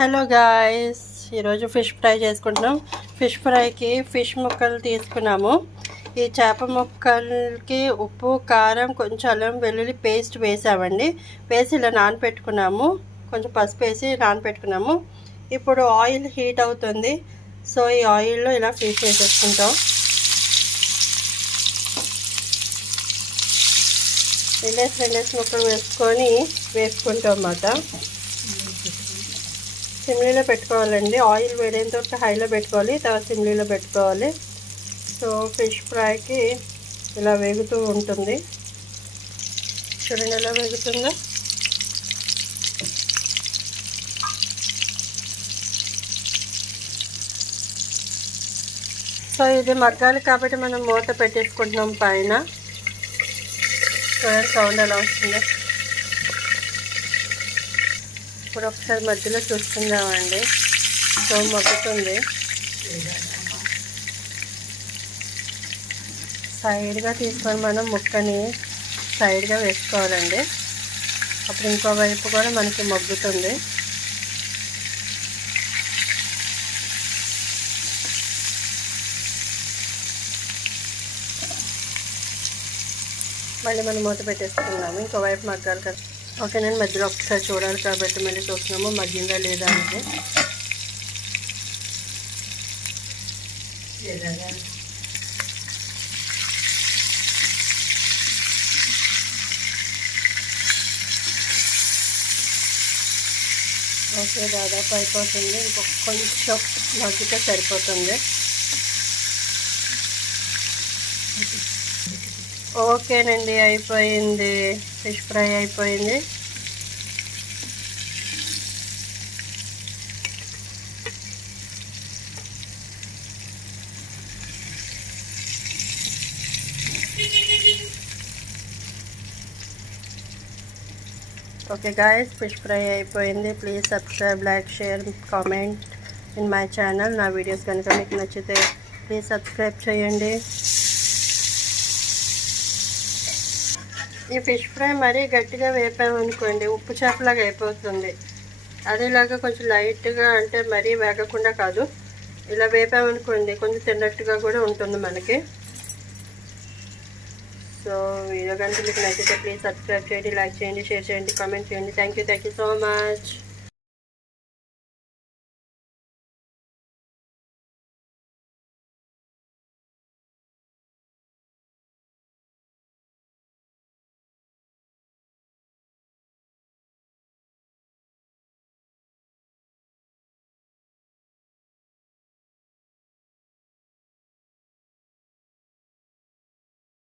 Hello guys, ఈరోజు fish fry చేసుకుంటున్నాం. ఫిష్ ఫ్రైకి ఫిష్ ముక్కలు తీసుకున్నాము. ఈ చేప ముక్కలకి ఉప్పు, కారం, కొంచెం అల్లం వెల్లుల్లి పేస్ట్ వేసామండి. వేసి ఇలా నానపెట్టుకున్నాము. కొంచెం పసుపు వేసి నానపెట్టుకున్నాము. ఇప్పుడు ఆయిల్ హీట్ అవుతుంది. సో ఈ ఆయిల్లో ఇలా ఫిష్ వేసేసుకుంటాం. రెండేసి ముక్కలు వేసుకుంటాం అన్నమాట. సిమ్లీలో పెట్టుకోవాలండి. ఆయిల్ వేడైన తర్వాత హైలో పెట్టుకోవాలి, తర్వాత సిమ్లీలో పెట్టుకోవాలి. సో ఫిష్ ఫ్రైకి ఇలా వేగుతూ ఉంటుంది. చూడండి ఎలా వేగుతుందో. సో ఇది మగ్గాలి కాబట్టి మనం మూత పెట్టేసుకుంటున్నాం పైన. చూడండి సౌండ్ ఎలా వస్తుందో. ఇప్పుడు ఒకసారి మధ్యలో చూసుకుందామండి. సో మగ్గుతుంది. సైడ్గా తీసుకొని మనం ముక్కని సైడ్గా వేసుకోవాలండి. అప్పుడు ఇంకో వైపు కూడా మనకి మగ్గుతుంది. మళ్ళీ మనం మూత పెట్టేసుకున్నాము. ఇంకో వైపు మగ్గాలి కదా. ఓకే, నేను మధ్యలో ఒకసారి చూడాలి కాబట్టి మళ్ళీ చూస్తున్నాము మగ్గిందా లేదా అంటే. ఓకే, దాదాపు అయిపోతుంది. ఇంకొక కొంచెం మగ్గితే సరిపోతుంది. ఓకేనండి, అయిపోయింది. ఫిష్ ఫ్రై అయిపోయింది. ఓకే గాయస్, ఫిష్ ఫ్రై అయిపోయింది. Please subscribe, like, share, comment in my channel. నా వీడియోస్ కనుక మీకు నచ్చితే ప్లీజ్ సబ్స్క్రైబ్ చేయండి. ఈ ఫిష్ ఫ్రై మరీ గట్టిగా వేపామనుకోండి ఉప్పు చేపలాగా అయిపోతుంది. అదేలాగా కొంచెం లైట్గా, అంటే మరీ వేగకుండా కాదు, ఇలా వేపామనుకోండి కొంచెం తిన్నట్టుగా కూడా ఉంటుంది మనకి. సో వీడియో కనుక మీకు నచ్చితే ప్లీజ్ సబ్స్క్రైబ్ చేయండి, లైక్ చేయండి, షేర్ చేయండి, కామెంట్ చేయండి. Thank you so much.